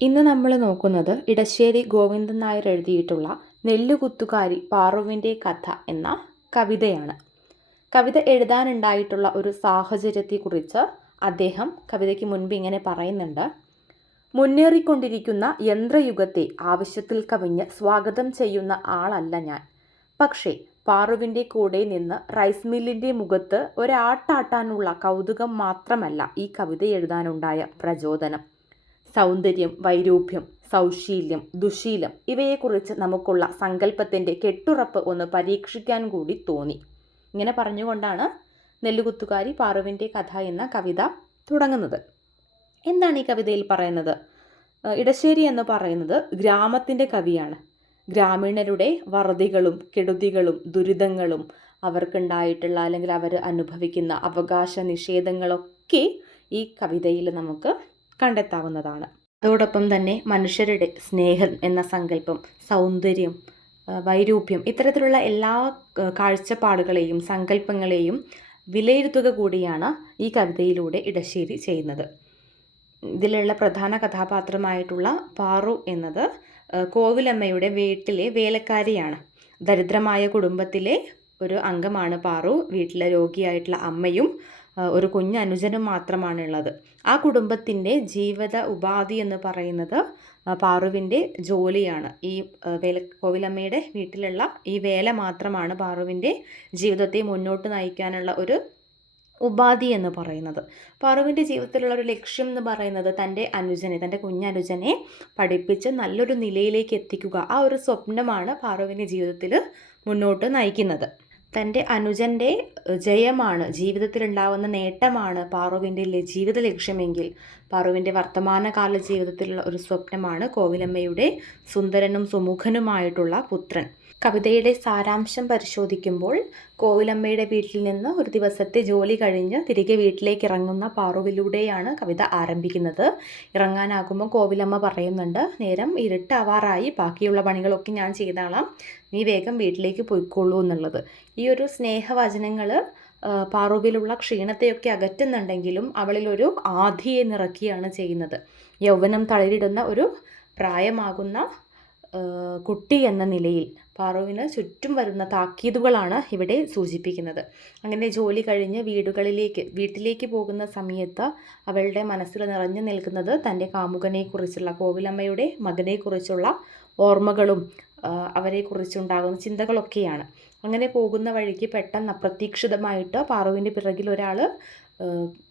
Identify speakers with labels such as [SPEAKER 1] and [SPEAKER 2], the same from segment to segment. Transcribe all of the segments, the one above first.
[SPEAKER 1] ഇന്ന് നമ്മൾ നോക്കുന്നത് ഇടശ്ശേരി ഗോവിന്ദൻ നായർ എഴുതിയിട്ടുള്ള നെല്ലുകുത്തുകാരി പാറുവിന്റെ കഥ എന്ന കവിതയാണ്. കവിത എഴുതാനുണ്ടായിട്ടുള്ള ഒരു സാഹചര്യത്തെക്കുറിച്ച് അദ്ദേഹം കവിതയ്ക്ക് മുൻപ് ഇങ്ങനെ പറയുന്നുണ്ട്. മുന്നേറിക്കൊണ്ടിരിക്കുന്ന യന്ത്രയുഗത്തെ ആവശ്യത്തിൽ കവിഞ്ഞ് സ്വാഗതം ചെയ്യുന്ന ആളല്ല ഞാൻ. പക്ഷേ പാറുവിന്റെ കൂടെ നിന്ന് റൈസ് മില്ലിന്റെ മുഖത്ത് ഒരാട്ടാട്ടാനുള്ള കൗതുകം മാത്രമല്ല ഈ കവിത എഴുതാനുണ്ടായ പ്രചോദനം. സൗന്ദര്യം വൈരൂപ്യം സൗശീല്യം ദുശീലം ഇവയെക്കുറിച്ച് നമുക്കുള്ള സങ്കല്പത്തിന്റെ കെട്ടുറപ്പ് ഒന്ന് പരീക്ഷിക്കാൻ കൂടി തോന്നി. ഇങ്ങനെ പറഞ്ഞുകൊണ്ടാണ് നെല്ലുകുത്തുകാരി പാറുവിന്റെ കഥ എന്ന കവിത തുടങ്ങുന്നത്. എന്താണ് ഈ കവിതയിൽ പറയുന്നത്? ഇടശ്ശേരി എന്ന് പറയുന്നത് ഗ്രാമത്തിന്റെ കവിയാണ്. ഗ്രാമീണരുടെ വറുതികളും കെടുതികളും ദുരിതങ്ങളും അവർക്കുണ്ടായിട്ടുള്ള അല്ലെങ്കിൽ അവർ അനുഭവിക്കുന്ന അവകാശ നിഷേധങ്ങളൊക്കെ ഈ കവിതയിൽ നമുക്ക് കണ്ടെത്താവുന്നതാണ്. അതോടൊപ്പം തന്നെ മനുഷ്യരുടെ സ്നേഹം എന്ന സങ്കല്പം സൗന്ദര്യം വൈരൂപ്യം ഇത്തരത്തിലുള്ള എല്ലാ കാഴ്ചപ്പാടുകളെയും സങ്കല്പങ്ങളെയും വിലയിരുത്തുക കൂടിയാണ് ഈ കവിതയിലൂടെ ഇടശ്ശേരി ചെയ്യുന്നത്. ഇതിലുള്ള പ്രധാന കഥാപാത്രമായിട്ടുള്ള പാറു എന്നത് കോവിലമ്മയുടെ വീട്ടിലെ വേലക്കാരിയാണ്. ദരിദ്രമായ കുടുംബത്തിലെ ഒരു അംഗമാണ് പാറു. വീട്ടിലെ രോഗിയായിട്ടുള്ള അമ്മയും ഒരു കുഞ്ഞ് അനുജനും മാത്രമാണുള്ളത്. ആ കുടുംബത്തിന്റെ ജീവിത ഉപാധി എന്ന് പറയുന്നത് പാറുവിന്റെ ജോലിയാണ്. ഈ വേല കോവിലമ്മയുടെ വീട്ടിലുള്ള ഈ വേല മാത്രമാണ് പാറുവിന്റെ ജീവിതത്തെ മുന്നോട്ട് നയിക്കാനുള്ള ഒരു ഉപാധി എന്ന് പറയുന്നത്. പാറുവിന്റെ ജീവിതത്തിലുള്ള ഒരു ലക്ഷ്യം എന്ന് പറയുന്നത് തന്റെ അനുജനെ തന്റെ കുഞ്ഞനുജനെ പഠിപ്പിച്ച് നല്ലൊരു നിലയിലേക്ക് എത്തിക്കുക. ആ ഒരു സ്വപ്നമാണ് പാറുവിന്റെ ജീവിതത്തിൽ മുന്നോട്ട് നയിക്കുന്നത്. തന്റെ അനുജന്റെ ജയമാണ് ജീവിതത്തിലുണ്ടാവുന്ന നേട്ടമാണ് പാറുവിന്റെ ജീവിത ലക്ഷ്യമെങ്കിൽ. പാറുവിന്റെ വർത്തമാനകാല ജീവിതത്തിലുള്ള ഒരു സ്വപ്നമാണ് കോവിലമ്മയുടെ സുന്ദരനും സുമുഖനുമായിട്ടുള്ള പുത്രൻ. കവിതയുടെ സാരാംശം പരിശോധിക്കുമ്പോൾ കോവിലമ്മയുടെ വീട്ടിൽ നിന്ന് ഒരു ദിവസത്തെ ജോലി കഴിഞ്ഞ് തിരികെ വീട്ടിലേക്ക് ഇറങ്ങുന്ന പാറുവിലൂടെയാണ് കവിത ആരംഭിക്കുന്നത്. ഇറങ്ങാനാകുമ്പോൾ കോവിലമ്മ പറയുന്നുണ്ട് നേരം ഇരുട്ടാവാറായി ബാക്കിയുള്ള പണികളൊക്കെ ഞാൻ ചെയ്താളാം. നീ വേഗം വീട്ടിലേക്ക് പോയിക്കോളൂ എന്നുള്ളത്. ഈ ഒരു സ്നേഹവചനങ്ങൾ പാറുവിലുള്ള ക്ഷീണത്തെയൊക്കെ അകറ്റുന്നുണ്ടെങ്കിലും അവളിലൊരു ആധിയെ നിറക്കിയാണ് ചെയ്യുന്നത്. യൗവനം തളരിടുന്ന ഒരു പ്രായമാകുന്ന കുട്ടി എന്ന നിലയിൽ പാറുവിന് ചുറ്റും വരുന്ന താക്കീതുകളാണ് ഇവിടെ സൂചിപ്പിക്കുന്നത്. അങ്ങനെ ജോലി കഴിഞ്ഞ് വീടുകളിലേക്ക് വീട്ടിലേക്ക് പോകുന്ന സമയത്ത് അവളുടെ മനസ്സിൽ നിറഞ്ഞു നിൽക്കുന്നത് തന്റെ കാമുകനെക്കുറിച്ചുള്ള കോവിലമ്മയുടെ മകനെക്കുറിച്ചുള്ള ഓർമ്മകളും അവരെക്കുറിച്ചുണ്ടാകുന്ന ചിന്തകളൊക്കെയാണ്. അങ്ങനെ പോകുന്ന വഴിക്ക് പെട്ടെന്ന് അപ്രതീക്ഷിതമായിട്ട് പാറുവിന്റെ പിറകിൽ ഒരാൾ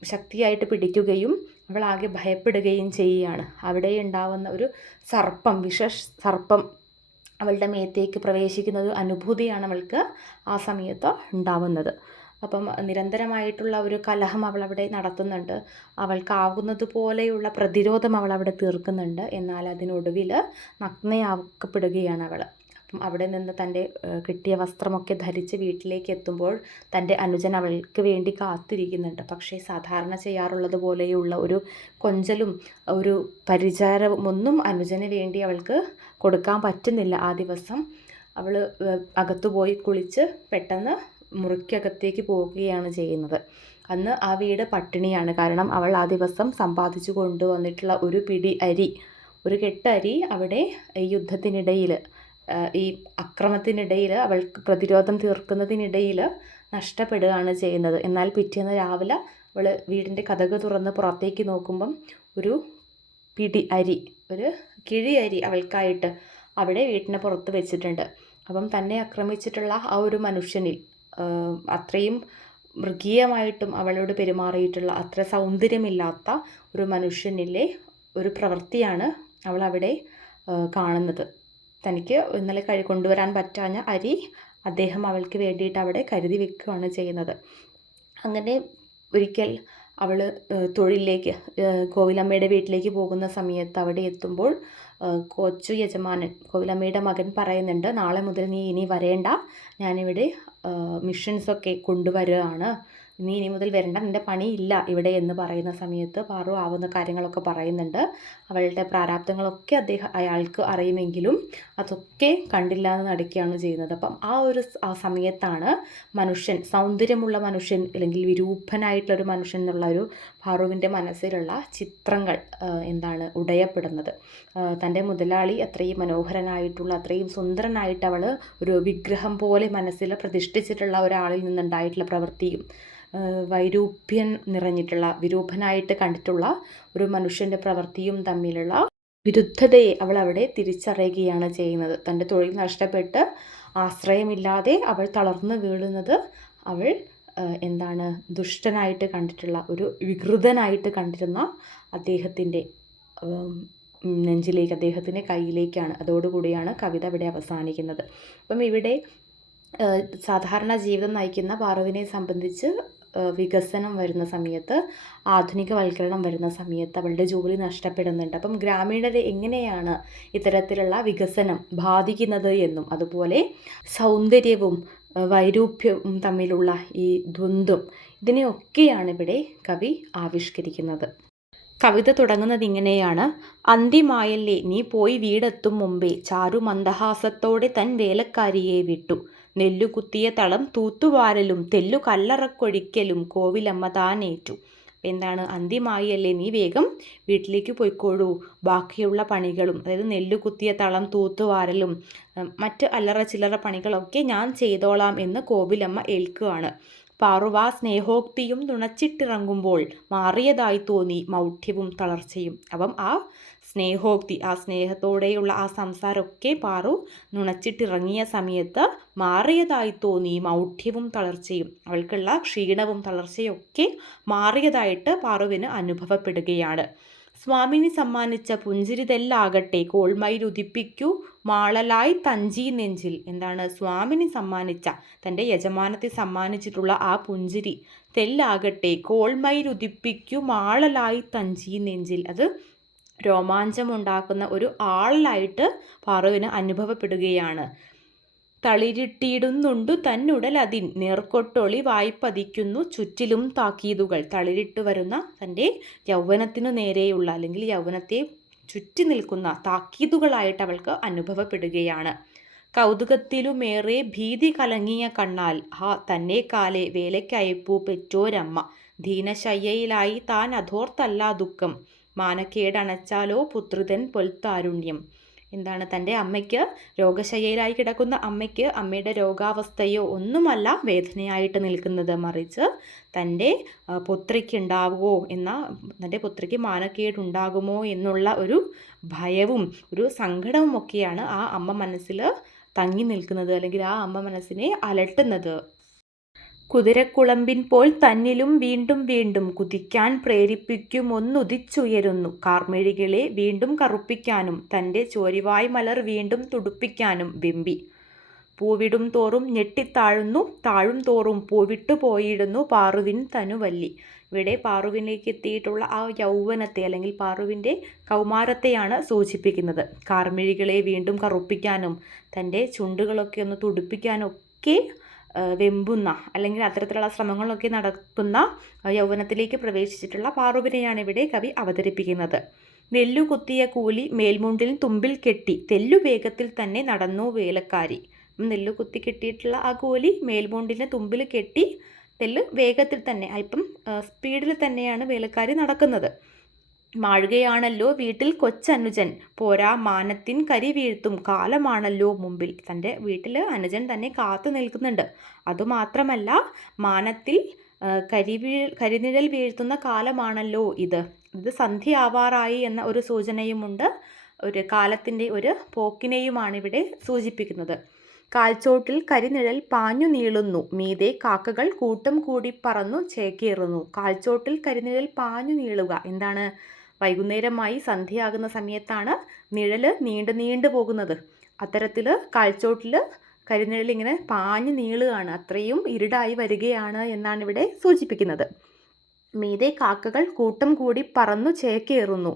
[SPEAKER 1] ശക്തിയായിട്ട് പിടിക്കുകയും അവളാകെ ഭയപ്പെടുകയും ചെയ്യുകയാണ്. അവിടെ ഉണ്ടാവുന്ന ഒരു സർപ്പം വിഷ സർപ്പം അവളുടെ മേത്തേക്ക് പ്രവേശിക്കുന്ന ഒരു അനുഭൂതിയാണ് അവൾക്ക് ആ സമയത്ത് ഉണ്ടാവുന്നത്. അപ്പം നിരന്തരമായിട്ടുള്ള ഒരു കലഹം അവൾ അവിടെ നടത്തുന്നുണ്ട്. അവൾക്കാവുന്നത് പോലെയുള്ള പ്രതിരോധം അവൾ അവിടെ തീർക്കുന്നുണ്ട്. എന്നാൽ അതിനൊടുവിൽ നഗ്നയാക്കപ്പെടുകയാണ് അവൾ. അവിടെ നിന്ന് തന്റെ കിട്ടിയ വസ്ത്രമൊക്കെ ധരിച്ച് വീട്ടിലേക്ക് എത്തുമ്പോൾ തന്റെ അനുജൻ അവൾക്ക് വേണ്ടി കാത്തിരിക്കുന്നുണ്ട്. പക്ഷേ സാധാരണ ചെയ്യാറുള്ളത് പോലെയുള്ള ഒരു കൊഞ്ചലും ഒരു പരിചാരവും ഒന്നും അനുജന് വേണ്ടി അവൾക്ക് കൊടുക്കാൻ പറ്റുന്നില്ല. ആ ദിവസം അവൾ അകത്തു പോയി കുളിച്ച് പെട്ടെന്ന് മുറിക്കകത്തേക്ക് പോവുകയാണ് ചെയ്യുന്നത്. അന്ന് ആ വീട് പട്ടിണിയാണ്. കാരണം അവൾ ആ ദിവസം സമ്പാദിച്ചു കൊണ്ടുവന്നിട്ടുള്ള ഒരു പിടി അരി ഒരു കെട്ട് അരി അവിടെ യുദ്ധത്തിനിടയിൽ ഈ അക്രമത്തിനിടയിൽ അവൾക്ക് പ്രതിരോധം തീർക്കുന്നതിനിടയിൽ നഷ്ടപ്പെടുകയാണ് ചെയ്യുന്നത്. എന്നാൽ പിറ്റേന്ന് രാവിലെ അവൾ വീടിന്റെ കഥക് തുറന്ന് പുറത്തേക്ക് നോക്കുമ്പം ഒരു പിടി അരി ഒരു കിഴി അരി അവൾക്കായിട്ട് അവിടെ വീട്ടിന് പുറത്ത് വെച്ചിട്ടുണ്ട്. അപ്പം തന്നെ ആക്രമിച്ചിട്ടുള്ള ആ ഒരു മനുഷ്യനിൽ അത്രയും മൃഗീയമായിട്ടും അവളോട് പെരുമാറിയിട്ടുള്ള അത്ര സൗന്ദര്യമില്ലാത്ത ഒരു മനുഷ്യനിലെ ഒരു പ്രവൃത്തിയാണ് അവൾ അവിടെ കാണുന്നത്. തനിക്ക് ഇന്നലെ കഴി കൊണ്ടുവരാൻ പറ്റാഞ്ഞ അരി അദ്ദേഹം അവൾക്ക് വേണ്ടിയിട്ട് അവിടെ കരുതി വെക്കുകയാണ് ചെയ്യുന്നത്. അങ്ങനെ ഒരിക്കൽ അവൾ തൊഴിലിലേക്ക് കോവിലമ്മയുടെ വീട്ടിലേക്ക് പോകുന്ന സമയത്ത് അവിടെ എത്തുമ്പോൾ കൊച്ചു യജമാനൻ കോവിലമ്മയുടെ മകൻ പറയുന്നുണ്ട് നാളെ മുതൽ നീ ഇനി വരേണ്ട. ഞാനിവിടെ മിഷൻസൊക്കെ കൊണ്ടുവരികയാണ്. നീ ഇനി മുതൽ വരണ്ട നിന്റെ പണിയില്ല ഇവിടെ എന്ന് പറയുന്ന സമയത്ത് പാറു ആവുന്ന കാര്യങ്ങളൊക്കെ പറയുന്നുണ്ട്. അവളുടെ പ്രാരാബ്ദങ്ങളൊക്കെ അദ്ദേഹം അയാൾക്ക് അറിയുമെങ്കിലും അതൊക്കെ കണ്ടില്ല എന്ന് നടക്കുകയാണ് ചെയ്യുന്നത്. അപ്പം ആ ഒരു സമയത്താണ് മനുഷ്യൻ സൗന്ദര്യമുള്ള മനുഷ്യൻ അല്ലെങ്കിൽ വിരൂപനായിട്ടുള്ളൊരു മനുഷ്യൻ എന്നുള്ള ഒരു പാറുവിന്റെ മനസ്സിലുള്ള ചിത്രങ്ങൾ എന്താണ് ഉടയപ്പെടുന്നത്. തന്റെ മുതലാളി അത്രയും മനോഹരനായിട്ടുള്ള അത്രയും സുന്ദരനായിട്ട് അവൾ ഒരു വിഗ്രഹം പോലെ മനസ്സിൽ പ്രതിഷ്ഠിച്ചിട്ടുള്ള ഒരാളിൽ നിന്നുണ്ടായിട്ടുള്ള പ്രവൃത്തിയും ആ, വൈരൂപ്യം നിറഞ്ഞിട്ടുള്ള വിരൂപനായിട്ട് കണ്ടിട്ടുള്ള ഒരു മനുഷ്യന്റെ പ്രവൃത്തിയും തമ്മിലുള്ള വിരുദ്ധതയെ അവൾ അവിടെ തിരിച്ചറിയുകയാണ് ചെയ്യുന്നത്. തന്റെ തൊഴിൽ നഷ്ടപ്പെട്ട് ആശ്രയമില്ലാതെ അവൾ തളർന്നു വീഴുന്നത് അവൾ എന്താണ് ദുഷ്ടനായിട്ട് കണ്ടിട്ടുള്ള ഒരു വികൃതനായിട്ട് കണ്ടിരുന്ന അദ്ദേഹത്തിന്റെ നെഞ്ചിലേക്ക് അദ്ദേഹത്തിന്റെ കയ്യിലേക്കാണ് അതോടുകൂടിയാണ് കവിത ഇവിടെ അവസാനിക്കുന്നത്. അപ്പം ഇവിടെ സാധാരണ ജീവിതം നയിക്കുന്ന പാറുവിനെ സംബന്ധിച്ച് വികസനം വരുന്ന സമയത്ത് ആധുനികവൽക്കരണം വരുന്ന സമയത്ത് അവളുടെ ജോലി നഷ്ടപ്പെടുന്നുണ്ട്. അപ്പം ഗ്രാമീണരെ എങ്ങനെയാണ് ഇത്തരത്തിലുള്ള വികസനം ബാധിക്കുന്നത് എന്നും അതുപോലെ സൗന്ദര്യവും വൈരൂപ്യവും തമ്മിലുള്ള ഈ ദ്വന്ദ്വം ഇതിനെയൊക്കെയാണ് ഇവിടെ കവി ആവിഷ്കരിക്കുന്നത്. കവിത തുടങ്ങുന്നത് ഇങ്ങനെയാണ്. അന്തിമായല്ലേ നീ പോയി വീടെത്തും മുമ്പേ. ചാരു മന്ദഹാസത്തോടെ തൻ വേലക്കാരിയെ വിട്ടു. നെല്ലുകുത്തിയ തളം തൂത്തുവാരലും തെല്ലു കല്ലറക്കൊഴിക്കലും കോവിലമ്മ താനേറ്റു. എന്താണ്? അന്തിമായല്ലേ നീ വേഗം വീട്ടിലേക്ക് പോയിക്കോളൂ. ബാക്കിയുള്ള പണികളും അതായത് നെല്ലുകുത്തിയ തളം തൂത്തുവാരലും മറ്റ് അല്ലറ ചില്ലറ പണികളൊക്കെ ഞാൻ ചെയ്തോളാം എന്ന് കോവിലമ്മ ഏൽക്കുകയാണ്. പാറുവ സ്നേഹോക്തിയും നുണച്ചിട്ടിറങ്ങുമ്പോൾ മാറിയതായി തോന്നി മൗഢ്യവും തളർച്ചയും. അപ്പം ആ സ്നേഹോക്തി ആ സ്നേഹത്തോടെയുള്ള ആ സംസാരമൊക്കെ പാറു നുണച്ചിട്ടിറങ്ങിയ സമയത്ത് മാറിയതായി തോന്നി മൗഢ്യവും തളർച്ചയും. അവൾക്കുള്ള ക്ഷീണവും തളർച്ചയൊക്കെ മാറിയതായിട്ട് പാറുവിന് അനുഭവപ്പെടുകയാണ്. സ്വാമിനി സമ്മാനിച്ച പുഞ്ചിരിതെല്ലാകട്ടെ കോൾമയിലുദിപ്പിക്കൂ മാളലായി തഞ്ചി നെഞ്ചിൽ. എന്താണ് സ്വാമിനി സമ്മാനിച്ച തന്റെ യജമാനത്തെ സമ്മാനിച്ചിട്ടുള്ള ആ പുഞ്ചിരി? തെല്ലാകട്ടെ കോൾമയിലുദിപ്പിക്കൂ മാളലായി തഞ്ചി നെഞ്ചിൽ. അത് രോമാഞ്ചമുണ്ടാക്കുന്ന ഒരു ആളായിട്ട് പാറുവിന് അനുഭവപ്പെടുകയാണ്. തളിരിട്ടിടുന്നുണ്ടു തന്നുടലതിൻ നേർക്കൊട്ടൊളി വായ്പതിക്കുന്നു ചുറ്റിലും താക്കീതുകൾ. തളിരിട്ട് വരുന്ന തന്റെ യൗവനത്തിനു നേരെയുള്ള അല്ലെങ്കിൽ യൗവനത്തെ ചുറ്റി നിൽക്കുന്ന താക്കീതുകളായിട്ട് അവൾക്ക് അനുഭവപ്പെടുകയാണ്. കൗതുകത്തിലുമേറെ ഭീതി കലങ്ങിയ കണ്ണാൽ ഹാ തന്നെ കാലെ വേലയ്ക്കയപ്പൂ പെറ്റോരമ്മ. ദീനശയ്യയിലായി താൻ അധോർത്തല്ല ദുഃഖം. മാനക്കേടണച്ചാലോ പുത്രിതൻ പൊൽത്താരുണ്യം. എന്താണ് തന്റെ അമ്മയ്ക്ക് രോഗശയ്യയിലായി കിടക്കുന്ന അമ്മയ്ക്ക് അമ്മയുടെ രോഗാവസ്ഥയോ ഒന്നുമല്ല വേദനയായിട്ട് നിൽക്കുന്നത്. മറിച്ച് തന്റെ പുത്രിക്ക് പുത്രിക്കുണ്ടാവുമോ എന്ന തന്റെ പുത്രിക്ക് മാനക്കേടുണ്ടാകുമോ എന്നുള്ള ഒരു ഭയവും ഒരു സങ്കടവും ഒക്കെയാണ് ആ അമ്മ മനസ്സിൽ തങ്ങി നിൽക്കുന്നത് അല്ലെങ്കിൽ ആ അമ്മ മനസ്സിനെ അലട്ടുന്നത്. കുതിരക്കുളമ്പിൻ പോൽ തന്നിലും വീണ്ടും വീണ്ടും കുതിക്കാൻ പ്രേരിപ്പിക്കും ഒന്നുദിച്ചുയരുന്നു. കാർമിഴികളെ വീണ്ടും കറുപ്പിക്കാനും തന്റെ ചോരിവായ് മലർ വീണ്ടും തുടുപ്പിക്കാനും ബിംബി പൂവിടും തോറും ഞെട്ടിത്താഴുന്നു താഴും തോറും പൂവിട്ടു പോയിടുന്നു പാറുവിൻ തനുവല്ലി. ഇവിടെ പാറുവിലേക്ക് എത്തിയിട്ടുള്ള ആ യൗവനത്തെ അല്ലെങ്കിൽ പാറുവിന്റെ കൗമാരത്തെയാണ് സൂചിപ്പിക്കുന്നത്. കാർമിഴികളെ വീണ്ടും കറുപ്പിക്കാനും തന്റെ ചുണ്ടുകളൊക്കെ ഒന്ന് തുടുപ്പിക്കാനും ഒക്കെ വെമ്പുന്ന അല്ലെങ്കിൽ അത്തരത്തിലുള്ള ശ്രമങ്ങളൊക്കെ നടക്കുന്ന യൗവനത്തിലേക്ക് പ്രവേശിച്ചിട്ടുള്ള പാറുവിനെയാണ് ഇവിടെ കവി അവതരിപ്പിക്കുന്നത്. നെല്ലു കുത്തിയ കൂലി മേൽമുണ്ടിൽ തുമ്പിൽ കെട്ടി തെല്ലു വേഗത്തിൽ തന്നെ നടന്നു വേലക്കാരി. നെല്ലു കുത്തി കെട്ടിയിട്ടുള്ള ആ കൂലി മേൽമുണ്ടിന്റെ തുമ്പിൽ കെട്ടി തെല്ല് വേഗത്തിൽ തന്നെ അല്പം സ്പീഡിൽ തന്നെയാണ് വേലക്കാരി നടക്കുന്നത്. മാഴുകയാണല്ലോ വീട്ടിൽ കൊച്ചനുജൻ. പോരാ മാനത്തിൻ കരി വീഴ്ത്തും. കാലമാണല്ലോ മുമ്പിൽ. തന്റെ വീട്ടിൽ അനുജൻ തന്നെ കാത്തു നിൽക്കുന്നുണ്ട്. അതുമാത്രമല്ല മാനത്തിൽ കരി കരിവീഴ് കരിനിഴൽ വീഴ്ത്തുന്ന കാലമാണല്ലോ ഇത്. ഇത് സന്ധ്യയാവാറായി എന്ന ഒരു സൂചനയുമുണ്ട്. ഒരു കാലത്തിന്റെ ഒരു പോക്കിനെയുമാണ് ഇവിടെ സൂചിപ്പിക്കുന്നത്. കാൽച്ചോട്ടിൽ കരിനിഴൽ പാഞ്ഞു നീളുന്നു. മീതെ കാക്കകൾ കൂട്ടം കൂടി പറന്നു ചേക്കേറുന്നു. കാൽച്ചോട്ടിൽ കരിനിഴൽ പാഞ്ഞു നീളുക. എന്താണ്? വൈകുന്നേരമായി സന്ധ്യയാകുന്ന സമയത്താണ് നിഴൽ നീണ്ടു നീണ്ടു പോകുന്നത്. അത്തരത്തിൽ കാഴ്ചോട്ടിൽ കരിനിഴൽ ഇങ്ങനെ പാഞ്ഞു നീളുകയാണ്. അത്രയും ഇരുടായി വരികയാണ് എന്നാണ് ഇവിടെ സൂചിപ്പിക്കുന്നത്. മീതെ കാക്കകൾ കൂട്ടം കൂടി പറന്നു ചേക്കേറുന്നു.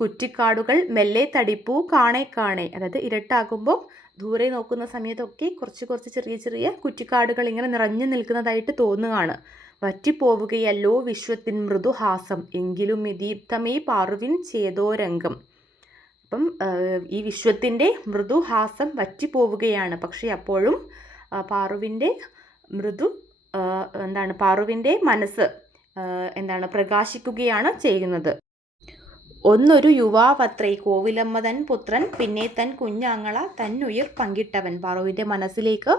[SPEAKER 1] കുറ്റിക്കാടുകൾ മെല്ലെ തടിപ്പൂ കാണേ കാണേ. അതായത് ഇരട്ടാകുമ്പോൾ ദൂരെ നോക്കുന്ന സമയത്തൊക്കെ കുറച്ച് കുറച്ച് ചെറിയ ചെറിയ കുറ്റിക്കാടുകൾ ഇങ്ങനെ നിറഞ്ഞു നിൽക്കുന്നതായിട്ട് തോന്നുകയാണ്. വറ്റിപ്പോവുകയല്ലോ വിശ്വത്തിൻ മൃദുഹാസം. എങ്കിലും ഇദീപ്തമേ പാറുവിൻ ചേതോരംഗം. അപ്പം ഈ വിശ്വത്തിന്റെ മൃദുഹാസം വറ്റിപ്പോവുകയാണ്. പക്ഷേ അപ്പോഴും പാറുവിന്റെ മൃദു എന്താണ് പാറുവിന്റെ മനസ്സ് എന്താണ് പ്രകാശിക്കുകയാണ് ചെയ്യുന്നത്. ഒന്നൊരു യുവാവത്രേ കോവിലമ്മ തൻ പുത്രൻ പിന്നെ തൻ കുഞ്ഞാങ്ങള തന്നുയിർ പങ്കിട്ടവൻ. പാറുവിന്റെ മനസ്സിലേക്ക്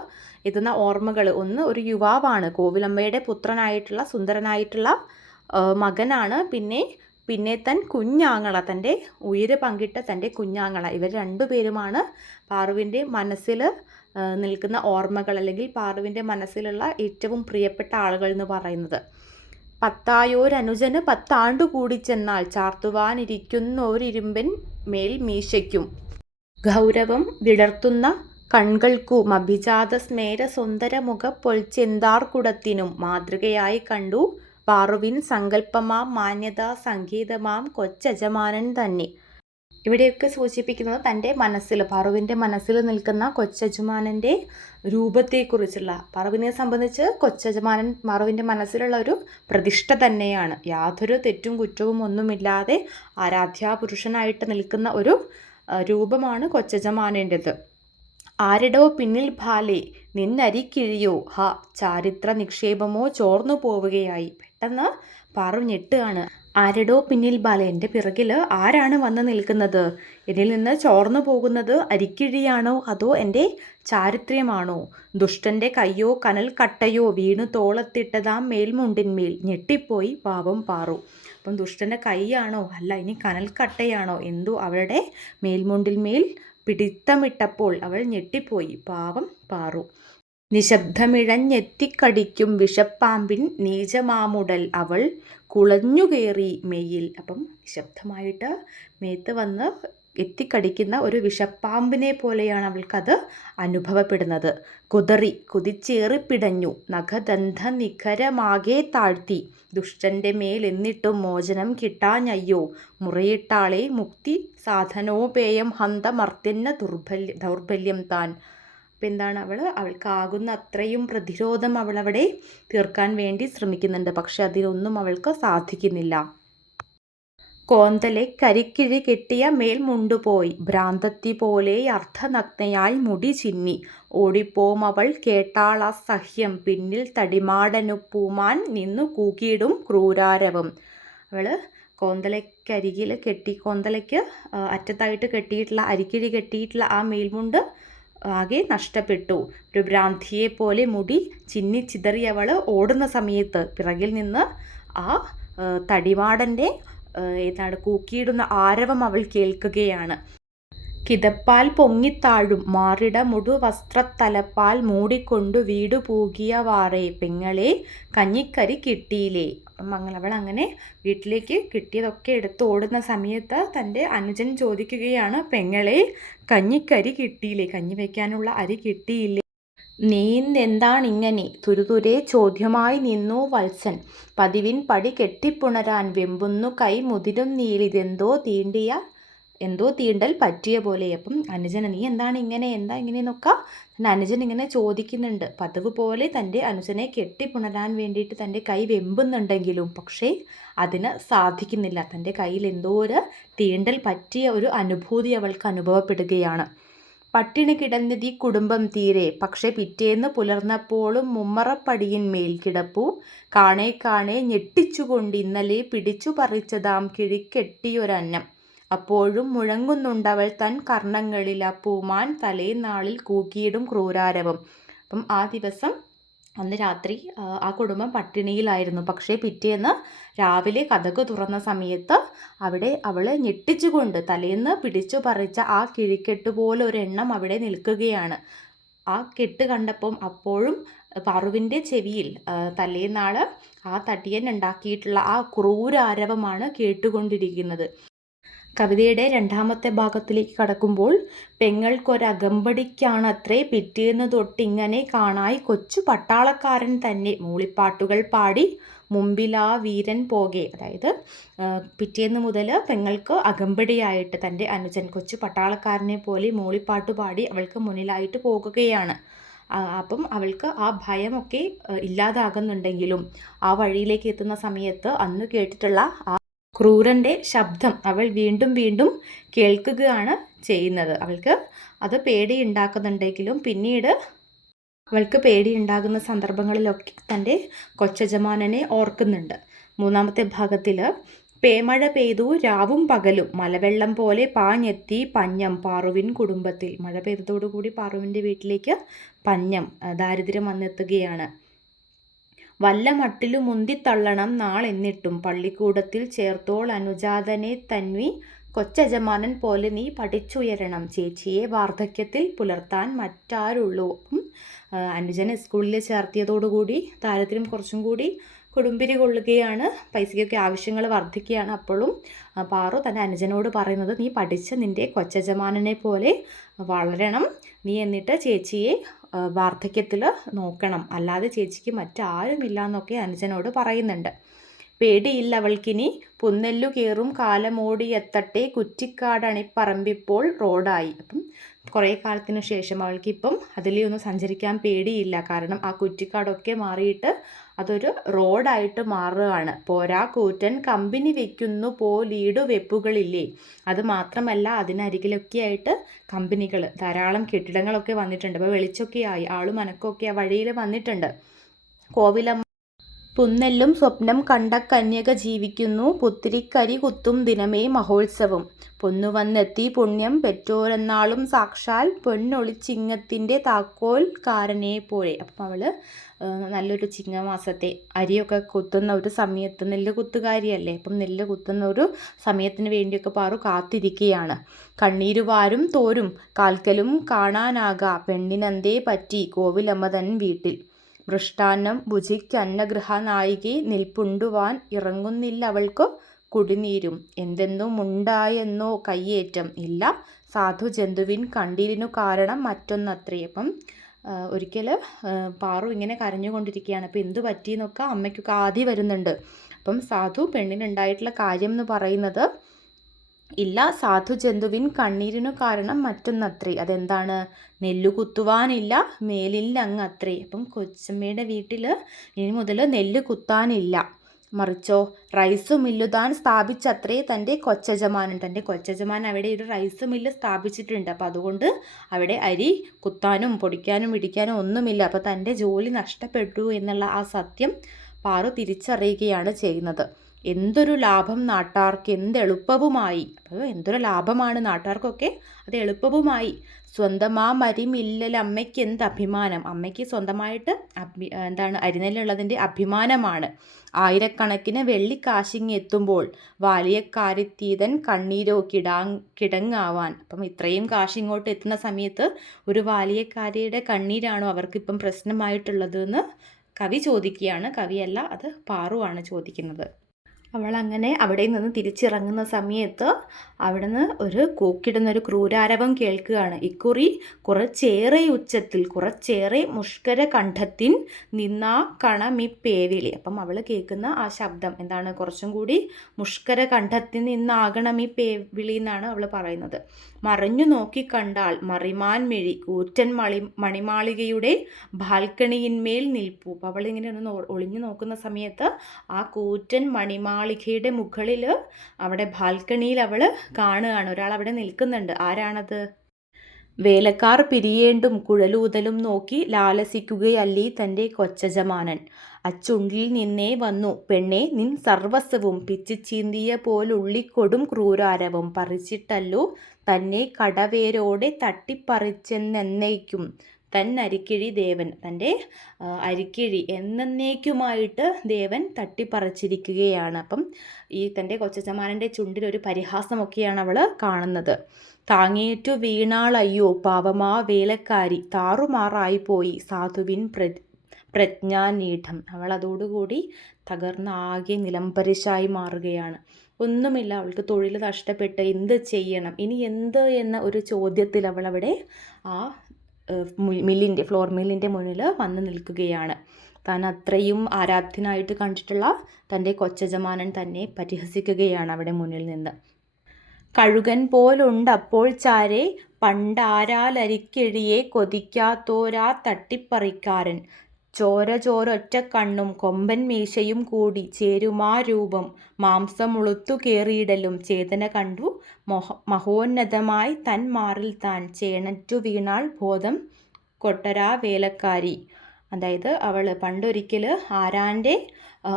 [SPEAKER 1] എത്തുന്ന ഓർമ്മകൾ. ഒന്ന് ഒരു യുവാവാണ്. കോവിലമ്മയുടെ പുത്രനായിട്ടുള്ള സുന്ദരനായിട്ടുള്ള മകനാണ്. പിന്നെ പിന്നെ തൻ കുഞ്ഞാങ്ങള തന്റെ ഉയര് പങ്കിട്ട തന്റെ കുഞ്ഞാങ്ങള. ഇവർ രണ്ടുപേരുമാണ് പാറുവിന്റെ മനസ്സിൽ നിൽക്കുന്ന ഓർമ്മകൾ അല്ലെങ്കിൽ പാറുവിന്റെ മനസ്സിലുള്ള ഏറ്റവും പ്രിയപ്പെട്ട ആളുകൾ എന്ന് പറയുന്നത്. പത്തായോരനുജന് പത്താണ്ടു കൂടി ചെന്നാൽ ചാർത്തുവാനിരിക്കുന്നോരിരുമ്പൻ മേൽ മീശയ്ക്കും. ഗൗരവം വിടർത്തുന്ന കൺകൾക്കും അഭിജാത സ്മേര സുന്ദരമുഖ പൊൽച്ചെന്താർകുടത്തിനും മാതൃകയായി കണ്ടു പാറുവിൻ സങ്കല്പമാം മാന്യതാ സംഗീതമാം കൊച്ചജമാനൻ തന്നെ. ഇവിടെയൊക്കെ സൂചിപ്പിക്കുന്നത് തന്റെ മനസ്സിൽ പറവിന്റെ മനസ്സിൽ നിൽക്കുന്ന കൊച്ചജമാനന്റെ രൂപത്തെക്കുറിച്ചുള്ള പറവിനെ സംബന്ധിച്ച് കൊച്ചജമാനൻ പറവിന്റെ മനസ്സിലുള്ള ഒരു പ്രതിഷ്ഠ തന്നെയാണ്. യാതൊരു തെറ്റും കുറ്റവും ഒന്നുമില്ലാതെ ആരാധ്യാപുരുഷനായിട്ട് നിൽക്കുന്ന ഒരു രൂപമാണ് കൊച്ചജമാനേന്റെത്. ആരുടോ പിന്നിൽ ഭാലെ നിന്നരിക്കിഴിയോ ഹ ചാരിത്ര നിക്ഷേപമോ ചോർന്നു പോവുകയായി പെട്ടെന്ന് പറഞ്ഞിട്ടാണ് ആരുടോ പിന്നിൽ ബാല എന്റെ പിറകിൽ ആരാണ് വന്ന് നിൽക്കുന്നത്? എന്നിൽ നിന്ന് ചോർന്നു പോകുന്നത് അരിക്കിഴിയാണോ അതോ എന്റെ ചാരിത്ര്യമാണോ? ദുഷ്ടന്റെ കയ്യോ കനൽ കട്ടയോ വീണു തോളത്തിട്ടതാം മേൽമുണ്ടിന്മേൽ ഞെട്ടിപ്പോയി പാവം പാറു. അപ്പം ദുഷ്ടന്റെ കൈയാണോ അല്ല ഇനി കനൽ കട്ടയാണോ? എന്തോ അവളുടെ മേൽമുണ്ടിന്മേൽ പിടിത്തമിട്ടപ്പോൾ അവൾ ഞെട്ടിപ്പോയി പാവം പാറു. നിശബ്ദമിഴഞ്ഞെത്തിക്കടിക്കും വിഷപ്പാമ്പിൻ നീചമാമുടൽ അവൾ കുളഞ്ഞുകയറി മെയ്യിൽ അപ്പം നിശബ്ദമായിട്ട് മേത്ത് വന്ന് എത്തിക്കടിക്കുന്ന ഒരു വിഷപ്പാമ്പിനെ പോലെയാണ് അവൾക്കത് അനുഭവപ്പെടുന്നത്. കുതറി കുതിച്ചേറിപ്പിടഞ്ഞു നഖദന്ധ നിഖരമാകെ താഴ്ത്തി ദുഷ്ടന്റെ മേൽ എന്നിട്ടും മോചനം കിട്ടാഞ്ഞയ്യോ മുറയിട്ടാളെ മുക്തി സാധനോപേയം ഹന്തമർത്തിന്ന ദുർബല്യ ദൗർബല്യം താൻ അപ്പം എന്താണ് അവൾ അവൾക്കാകുന്ന അത്രയും പ്രതിരോധം അവളവിടെ തീർക്കാൻ വേണ്ടി ശ്രമിക്കുന്നുണ്ട്. പക്ഷെ അതിനൊന്നും അവൾക്ക് സാധിക്കുന്നില്ല. കോന്തലെ കരിക്കിഴി കെട്ടിയ മേൽമുണ്ടുപോയി ഭ്രാന്തത്തി പോലെ അർദ്ധനഗ്നയായി മുടി ചിന്നി. ഓടിപ്പോം അവൾ കേട്ടാൾ സഹ്യം. പിന്നിൽ തടിമാടനുപ്പൂമാൻ നിന്നു കൂക്കിയിടും ക്രൂരാരവം. അവൾ കോന്തലക്കരികിൽ കെട്ടി കോന്തലയ്ക്ക് അറ്റത്തായിട്ട് കെട്ടിയിട്ടുള്ള അരിക്കിഴി കെട്ടിയിട്ടുള്ള ആ മേൽമുണ്ട് ആകെ നഷ്ടപ്പെട്ടു. ഒരു ഭ്രാന്തിയെ പോലെ മുടി ചിന്നി ചിതറിയവൾ ഓടുന്ന സമയത്ത് പിറകിൽ നിന്ന് ആ തടിമാടന്റെ ഏതാണ് കൂക്കിയിടുന്ന ആരവം അവൾ കേൾക്കുകയാണ്. കിതപ്പാൽ പൊങ്ങിത്താഴും. മാറിട മുടു വസ്ത്രത്തലപ്പാൽ മൂടിക്കൊണ്ടു വീടു പൂകിയവാറേ. പെങ്ങളെ കഞ്ഞിക്കരി കിട്ടിയില്ലേ? മംഗളവൾ അങ്ങനെ വീട്ടിലേക്ക് കിട്ടിയതൊക്കെ എടുത്ത് ഓടുന്ന സമയത്ത് തന്റെ അനുജൻ ചോദിക്കുകയാണ് പെങ്ങളെ കഞ്ഞിക്കരി കിട്ടിയില്ലേ? കഞ്ഞി വയ്ക്കാനുള്ള അരി കിട്ടിയില്ലേ? നീന്തെന്താണിങ്ങനെ? തുരുതുരെ ചോദ്യമായി നിന്നു വത്സൻ. പതിവിൻ പടി കെട്ടിപ്പുണരാൻ വെമ്പുന്നു കൈ മുതിരും നീലിതെന്തോ തീണ്ടിയ എന്തോ തീണ്ടൽ പറ്റിയ പോലെ. അപ്പം അനുജന നീ എന്താണ് ഇങ്ങനെ? എന്താ ഇങ്ങനെയെന്നൊക്കെ തന്നെ അനുജൻ ഇങ്ങനെ ചോദിക്കുന്നുണ്ട്. പതിവ് പോലെ തന്റെ അനുജനെ കെട്ടിപ്പുണരാൻ വേണ്ടിയിട്ട് തന്റെ കൈ വെമ്പുന്നുണ്ടെങ്കിലും പക്ഷേ അതിന് സാധിക്കുന്നില്ല. തന്റെ കയ്യിൽ എന്തോ ഒരു തീണ്ടൽ പറ്റിയ ഒരു അനുഭൂതി അവൾക്ക് അനുഭവപ്പെടുകയാണ്. പട്ടിണി കിടന്നതി കുടുംബം തീരെ. പക്ഷെ പിറ്റേന്ന് പുലർന്നപ്പോഴും മുമ്മറപ്പടിയിന്മേൽ കിടപ്പു. കാണേ കാണേ ഞെട്ടിച്ചുകൊണ്ട് ഇന്നലെ പിടിച്ചു പറിച്ചതാം കിഴിക്കെട്ടിയൊരന്നം അപ്പോഴും മുഴങ്ങുന്നുണ്ടവൾ തൻ കർണങ്ങളിൽ ആ പൂമാൻ തലേനാളിൽ കൂക്കിയിടും ക്രൂരാരവം. അപ്പം ആ ദിവസം അന്ന് രാത്രി ആ കുടുംബം പട്ടിണിയിലായിരുന്നു. പക്ഷേ പിറ്റേന്ന് രാവിലെ കഥക് തുറന്ന സമയത്ത് അവിടെ അവളെ ഞെട്ടിച്ചുകൊണ്ട് തലേന്ന് പിടിച്ചു പറിച്ച ആ കിഴിക്കെട്ട് പോലെ ഒരെണ്ണം അവിടെ നിൽക്കുകയാണ്. ആ കെട്ട് കണ്ടപ്പം അപ്പോഴും പറവിന്റെ ചെവിയിൽ തലേന്നാൾ ആ തടിയൻ ഉണ്ടാക്കിയിട്ടുള്ള ആ ക്രൂരാരവമാണ് കേട്ടുകൊണ്ടിരിക്കുന്നത്. കവിതയുടെ രണ്ടാമത്തെ ഭാഗത്തിലേക്ക് കടക്കുമ്പോൾ പെങ്ങൾക്കൊരകമ്പടിക്കാണ് അത്രേ പിറ്റേന്ന് തൊട്ടിങ്ങനെ കാണായി കൊച്ചു പട്ടാളക്കാരൻ തന്നെ മൂളിപ്പാട്ടുകൾ പാടി മുമ്പിലാ വീരൻ പോകെ. അതായത് പിറ്റേന്ന് മുതൽ പെങ്ങൾക്ക് അകമ്പടിയായിട്ട് തന്റെ അനുജൻ കൊച്ചു പട്ടാളക്കാരനെ പോലെ മൂളിപ്പാട്ട് പാടി അവൾക്ക് മുന്നിലായിട്ട് പോകുകയാണ്. അപ്പം അവൾക്ക് ആ ഭയമൊക്കെ ഇല്ലാതാകുന്നുണ്ടെങ്കിലും ആ വഴിയിലേക്ക് എത്തുന്ന സമയത്ത് അന്ന് കേട്ടിട്ടുള്ള ആ ക്രൂരന്റെ ശബ്ദം അവൾ വീണ്ടും വീണ്ടും കേൾക്കുകയാണ് ചെയ്യുന്നത്. അവൾക്ക് അത് പേടി ഉണ്ടാക്കുന്നുണ്ടെങ്കിലും പിന്നീട് അവൾക്ക് പേടിയുണ്ടാകുന്ന സന്ദർഭങ്ങളിലൊക്കെ തന്റെ കൊച്ചജമാനനെ ഓർക്കുന്നുണ്ട്. മൂന്നാമത്തെ ഭാഗത്തിൽ പേമഴ പെയ്തു രാവും പകലും. മലവെള്ളം പോലെ പാഞ്ഞെത്തി പഞ്ഞം പാറുവിൻ കുടുംബത്തിൽ. മഴ പെയ്തതോടുകൂടി പാറുവിന്റെ വീട്ടിലേക്ക് പഞ്ഞം ദാരിദ്ര്യം വന്നെത്തുകയാണ്. വല്ല മട്ടിലു മുന്തിത്തള്ളണം നാളെന്നിട്ടും. പള്ളിക്കൂടത്തിൽ ചേർത്തോൾ അനുജാതനെ തന്വി കൊച്ചജമാനൻ പോലെ നീ പഠിച്ചുയരണം. ചേച്ചിയെ വാർദ്ധക്യത്തിൽ പുലർത്താൻ മറ്റാരുള്ളൂ. അനുജനെ സ്കൂളിൽ ചേർത്തിയതോടുകൂടി താരത്തിനും കുറച്ചും കൂടി കുടുംബിരി കൊള്ളുകയാണ്. പൈസയ്ക്കൊക്കെ ആവശ്യങ്ങൾ വർദ്ധിക്കുകയാണ് അപ്പോഴും. പാറു തന്റെ അനുജനോട് പറയുന്നത് നീ പഠിച്ച് നിന്റെ കൊച്ചജമാനനെ പോലെ വളരണം. നീ എന്നിട്ട് ചേച്ചിയെ വാർദ്ധക്യത്തിൽ നോക്കണം. അല്ലാതെ ചേച്ചിക്ക് മറ്റാരുമില്ല എന്നൊക്കെ അനുജനോട് പറയുന്നുണ്ട്. പേടിയില്ല അവൾക്കിനി. പുന്നെല്ലു കയറും കാലമോടി എത്തട്ടെ. കുറ്റിക്കാടണിപ്പറമ്പിപ്പോൾ റോഡായി. അപ്പം കുറേ കാലത്തിന് ശേഷം അവൾക്കിപ്പം അതിലേ ഒന്ന് സഞ്ചരിക്കാൻ പേടിയില്ല. കാരണം ആ കുറ്റിക്കാടൊക്കെ മാറിയിട്ട് അതൊരു റോഡായിട്ട് മാറുകയാണ്. പോരാ കൂറ്റൻ കമ്പനി വെക്കുന്നു പോലീടു വെപ്പുകളില്ലേ? അത് മാത്രമല്ല അതിനരികിലൊക്കെ ആയിട്ട് കമ്പനികൾ ധാരാളം കെട്ടിടങ്ങളൊക്കെ വന്നിട്ടുണ്ട്. ഇപ്പോൾ വെളിച്ചൊക്കെ ആയി ആളും അനക്കൊക്കെ ആ വഴിയിൽ വന്നിട്ടുണ്ട്. കോവിലമ്മ പുന്നെല്ലും സ്വപ്നം കണ്ട കന്യക ജീവിക്കുന്നു. പുത്തിരിക്കരി കുത്തും ദിനമേ മഹോത്സവം. പൊന്നുവന്നെത്തി പുണ്യം പെറ്റോരെന്നാളും സാക്ഷാൽ പൊന്നൊളിച്ചിങ്ങത്തിന്റെ താക്കോൽക്കാരനെ പോലെ. അപ്പം അവൾ നല്ലൊരു ചിങ്ങമാസത്തെ അരിയൊക്കെ കുത്തുന്ന ഒരു സമയത്ത് നെല്ല് കുത്തുകാരിയല്ലേ? അപ്പം നെല്ല് കുത്തുന്ന ഒരു സമയത്തിന് വേണ്ടിയൊക്കെ പാറു കാത്തിരിക്കുകയാണ് കണ്ണീരുവാരും തോരും കാൽക്കലും കാണാനാകാ. പെണ്ണിനന്തേ പറ്റി കോവിലമ്മതൻ വീട്ടിൽ. മൃഷ്ടാന്നം ഭുജിക്ക് അന്നഗൃഹനായികി നിൽപ്പുണ്ടുവാൻ ഇറങ്ങുന്നില്ല അവൾക്ക് കുടിനീരും. എന്തെന്നും ഉണ്ടായെന്നോ കയ്യേറ്റം ഇല്ല. സാധു ജന്തുവിൻ കണ്ടീരിനു കാരണം മറ്റൊന്നത്രേ. അപ്പം ഒരിക്കൽ പാറു ഇങ്ങനെ കരഞ്ഞുകൊണ്ടിരിക്കുകയാണ് അപ്പം എന്തു പറ്റിയെന്നൊക്കെ അമ്മയ്ക്കൊക്കെ ആദ്യം വരുന്നുണ്ട്. അപ്പം സാധു പെണ്ണിനുണ്ടായിട്ടുള്ള കാര്യം എന്ന് പറയുന്നത് ഇല്ല. സാധു ജന്തുവിൻ കണ്ണീരിനു കാരണം മറ്റൊന്നത്രേ. അതെന്താണ്? നെല്ലു മേലില്ല അങ്ങ് അത്രേ അപ്പം കൊച്ചമ്മയുടെ വീട്ടിൽ ഇനി മുതൽ നെല്ല് കുത്താനില്ല മറിച്ചോ റൈസ് മില്ലു താൻ സ്ഥാപിച്ചത്രേ തന്റെ കൊച്ചജമാനൻ. തന്റെ കൊച്ചജമാൻ അവിടെ ഒരു റൈസ് മില്ല് സ്ഥാപിച്ചിട്ടുണ്ട്. അപ്പം അതുകൊണ്ട് അവിടെ അരി കുത്താനും പൊടിക്കാനും ഇടിക്കാനും ഒന്നുമില്ല. അപ്പോൾ തന്റെ ജോലി നഷ്ടപ്പെട്ടു എന്നുള്ള ആ സത്യം പാറു തിരിച്ചറിയുകയാണ് ചെയ്യുന്നത്. എന്തൊരു ലാഭം നാട്ടാർക്ക് എന്തെളുപ്പവുമായി അപ്പോൾ എന്തൊരു ലാഭമാണ് നാട്ടാർക്കൊക്കെ അത് എളുപ്പവുമായി. സ്വന്തമാ മരിമില്ലൽ അമ്മയ്ക്ക് എന്ത് അഭിമാനം. അമ്മയ്ക്ക് സ്വന്തമായിട്ട് അഭി എന്താണ് അരിനെല്ലുള്ളതിന്റെ അഭിമാനമാണ്. ആയിരക്കണക്കിന് വെള്ളിക്കാശിങ് എത്തുമ്പോൾ വാലിയക്കാരിത്തീതൻ കണ്ണീരോ കിടാ കിടങ്ങാവാൻ. അപ്പം ഇത്രയും കാശ് ഇങ്ങോട്ട് എത്തുന്ന സമയത്ത് ഒരു വാലിയക്കാരിയുടെ കണ്ണീരാണോ അവർക്കിപ്പം പ്രശ്നമായിട്ടുള്ളതെന്ന് കവി ചോദിക്കുകയാണ്. കവിയല്ല അത് പാറുവാണ് ചോദിക്കുന്നത്. അവൾ അങ്ങനെ അവിടെ നിന്ന് തിരിച്ചിറങ്ങുന്ന സമയത്ത് അവിടുന്ന് ഒരു കൂക്കിടുന്ന ഒരു ക്രൂരാരവം കേൾക്കുകയാണ്. ഇക്കുറി കുറച്ചേറെ ഉച്ചത്തിൽ കുറച്ചേറെ മുഷ്കര കണ്ഠത്തിൻ നിന്നാ കണമിപ്പേവിളി അപ്പം അവൾ കേൾക്കുന്ന ആ ശബ്ദം എന്താണ്? കുറച്ചും കൂടി മുഷ്കര കണ്ഠത്തിൽ നിന്നാകണം ഈ പേവിളി എന്നാണ് അവൾ പറയുന്നത്. മറിഞ്ഞു നോക്കി കണ്ടാൽ മറിമാൻ മെഴി കൂറ്റൻ മളി മണിമാളികയുടെ ബാൽക്കണിയിന്മേൽ നിൽപ്പു. അപ്പം അവളിങ്ങനെ ഒന്ന് ഒളിഞ്ഞു നോക്കുന്ന സമയത്ത് ആ കൂറ്റൻ മണിമാളികയുടെ മുകളിൽ അവിടെ ബാൽക്കണിയിൽ അവൾ കാണുകയാണ്. ഒരാൾ അവിടെ നിൽക്കുന്നുണ്ട്. ആരാണത്? വേലക്കാർ പിരിയേണ്ടും കുഴലൂതലും നോക്കി ലാലസിക്കുകയല്ലീ തന്റെ കൊച്ചജമാനൻ. അച്ചുണ്ടിൽ നിന്നേ വന്നു. പെണ്ണെ നിൻ സർവസ്വവും പിച്ചിച്ചീന്തിയ പോലുള്ളിക്കൊടും ക്രൂരാരവും. പറിച്ചിട്ടല്ലോ തന്നെ കടവേരോടെ തട്ടിപ്പറിച്ചെന്നേക്കും തൻ അരിക്കിഴി ദേവൻ തന്റെ അരിക്കിഴി എന്നേക്കുമായിട്ട് ദേവൻ തട്ടിപ്പറിച്ചിരിക്കുകയാണ്. അപ്പം ഈ തന്റെ കൊച്ചച്ചമാനന്റെ ചുണ്ടിൽ ഒരു പരിഹാസമൊക്കെയാണ് അവൾ കാണുന്നത്. താങ്ങേറ്റു വീണാളയ്യോ പാവമാ വേലക്കാരി താറുമാറായിപ്പോയി സാധുവിൻ പ്ര പ്രജ്ഞാനീഠം അവൾ അതോടുകൂടി തകർന്ന ആകെ നിലംപരിശായി മാറുകയാണ്. ഒന്നുമില്ല അവൾക്ക് തൊഴിൽ നഷ്ടപ്പെട്ട് എന്ത് ചെയ്യണം? ഇനി എന്ത്? എന്ന ഒരു ചോദ്യത്തിൽ അവൾ അവിടെ ആ മില്ലിന്റെ ഫ്ലോർ മില്ലിന്റെ മുന്നിൽ വന്ന് നിൽക്കുകയാണ്. താൻ അത്രയും ആരാധ്യനായിട്ട് കണ്ടിട്ടുള്ള തന്റെ കൊച്ചജമാനൻ തന്നെ പരിഹസിക്കുകയാണ് അവിടെ മുന്നിൽ നിന്ന്. കഴുകൻ പോലുണ്ടപ്പോൾ ചാരെ പണ്ടാരാലരിക്കിഴിയെ കൊതിക്കാത്തോരാ തട്ടിപ്പറിക്കാരൻ. ചോര ചോരൊറ്റ കണ്ണും കൊമ്പൻ മീശയും കൂടി ചേരുമാ രൂപം. മാംസമുളുത്തു കേറിയിടലും ചേതന കണ്ടു മൊഹ മഹോന്നതമായി തൻ മാറിൽ താൻ ചേണറ്റു വീണാൾ ബോധം കൊട്ടരാ വേലക്കാരി. അതായത് അവൾ പണ്ടൊരിക്കൽ ആരാന്റെ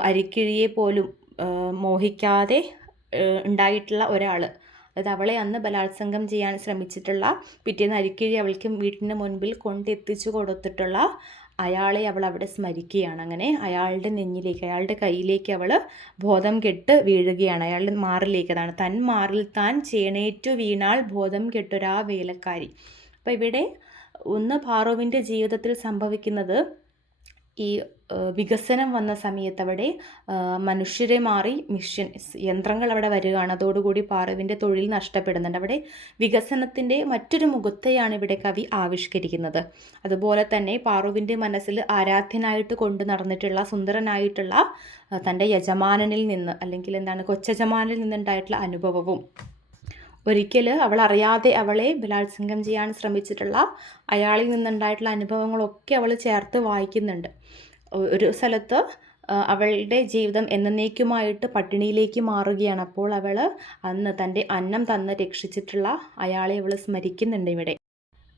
[SPEAKER 1] അരിക്കിഴിയെ പോലും മോഹിക്കാതെ ഉണ്ടായിട്ടുള്ള ഒരാൾ. അതായത് അവളെ അന്ന് ബലാത്സംഗം ചെയ്യാൻ ശ്രമിച്ചിട്ടുള്ള പിറ്റേന്ന് അരിക്കിഴി അവൾക്ക് വീട്ടിന് മുൻപിൽ കൊണ്ടെത്തിച്ചു കൊടുത്തിട്ടുള്ള അയാളെ അവൾ അവിടെ സ്മരിക്കുകയാണ്. അങ്ങനെ അയാളുടെ നെഞ്ഞിലേക്ക് അയാളുടെ കയ്യിലേക്ക് അവൾ ബോധം കെട്ട് വീഴുകയാണ്. അയാളുടെ മാറിലേക്ക് അതാണ്. തൻ മാറിൽ താൻ ചേണേറ്റു വീണാൾ ബോധം കെട്ടൊരാ വേലക്കാരി. അപ്പോൾ ഇവിടെ ഒന്ന് പാറുവിന്റെ ജീവിതത്തിൽ സംഭവിക്കുന്നത് ഈ വികസനം വന്ന സമയത്ത് അവിടെ മനുഷ്യരെ മാറി മിഷ്യൻ യന്ത്രങ്ങൾ അവിടെ വരികയാണ്. അതോടുകൂടി പാറുവിന്റെ തൊഴിൽ നഷ്ടപ്പെടുന്നുണ്ട്. അവിടെ വികസനത്തിന്റെ മറ്റൊരു മുഖത്തെയാണ് ഇവിടെ കവി ആവിഷ്കരിക്കുന്നത്. അതുപോലെ തന്നെ പാറുവിന്റെ മനസ്സിൽ ആരാധ്യനായിട്ട് കൊണ്ടു നടന്നിട്ടുള്ള സുന്ദരനായിട്ടുള്ള തന്റെ യജമാനനിൽ നിന്ന് അല്ലെങ്കിൽ എന്താണ് കൊച്ചജമാനിൽ നിന്നുണ്ടായിട്ടുള്ള അനുഭവവും ഒരിക്കൽ അവൾ അറിയാതെ അവളെ ബലാത്സംഗം ചെയ്യാൻ ശ്രമിച്ചിട്ടുള്ള അയാളിൽ നിന്നുണ്ടായിട്ടുള്ള അനുഭവങ്ങളൊക്കെ അവൾ ചേർത്ത് വായിക്കുന്നുണ്ട്. ഒരു സ്ഥലത്ത് അവളുടെ ജീവിതം എന്നേക്കുമായിട്ട് പട്ടിണിയിലേക്ക് മാറുകയാണ്. അപ്പോൾ അവൾ അന്ന് തന്റെ അന്നം തന്ന് രക്ഷിച്ചിട്ടുള്ള അയാളെ അവൾ സ്മരിക്കുന്നുണ്ട് ഇവിടെ.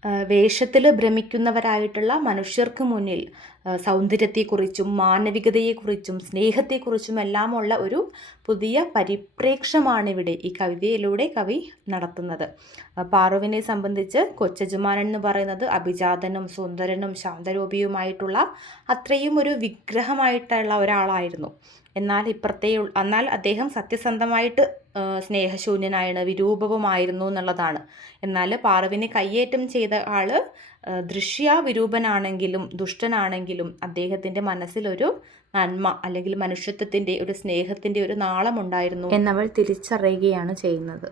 [SPEAKER 1] വേഷത്തിൽ ഭ്രമിക്കുന്നവരായിട്ടുള്ള മനുഷ്യർക്ക് മുന്നിൽ സൗന്ദര്യത്തെക്കുറിച്ചും മാനവികതയെക്കുറിച്ചും സ്നേഹത്തെക്കുറിച്ചും എല്ലാമുള്ള ഒരു പുതിയ പരിപ്രേക്ഷമാണ് ഇവിടെ ഈ കവിതയിലൂടെ കവി നടത്തുന്നത്. പാറുവിനെ സംബന്ധിച്ച് കൊച്ചജുമാൻ എന്ന് പറയുന്നത് അഭിജാതനും സുന്ദരനും ശാന്തരൂപിയുമായിട്ടുള്ള അത്രയും ഒരു വിഗ്രഹമായിട്ടുള്ള ഒരാളായിരുന്നു. എന്നാൽ ഇപ്പുറത്തെ എന്നാൽ അദ്ദേഹം സത്യസന്ധമായിട്ട് സ്നേഹശൂന്യനായാണ് വിരൂപവുമായിരുന്നു എന്നുള്ളതാണ്. എന്നാൽ പാർവിനെ കയ്യേറ്റം ചെയ്ത ആൾ ദൃശ്യ വിരൂപനാണെങ്കിലും ദുഷ്ടനാണെങ്കിലും അദ്ദേഹത്തിന്റെ മനസ്സിലൊരു നന്മ അല്ലെങ്കിൽ മനുഷ്യത്വത്തിന്റെ ഒരു സ്നേഹത്തിന്റെ ഒരു നാളമുണ്ടായിരുന്നു. എന്നവൾ തിരിച്ചറിയുകയാണ് ചെയ്യുന്നത്.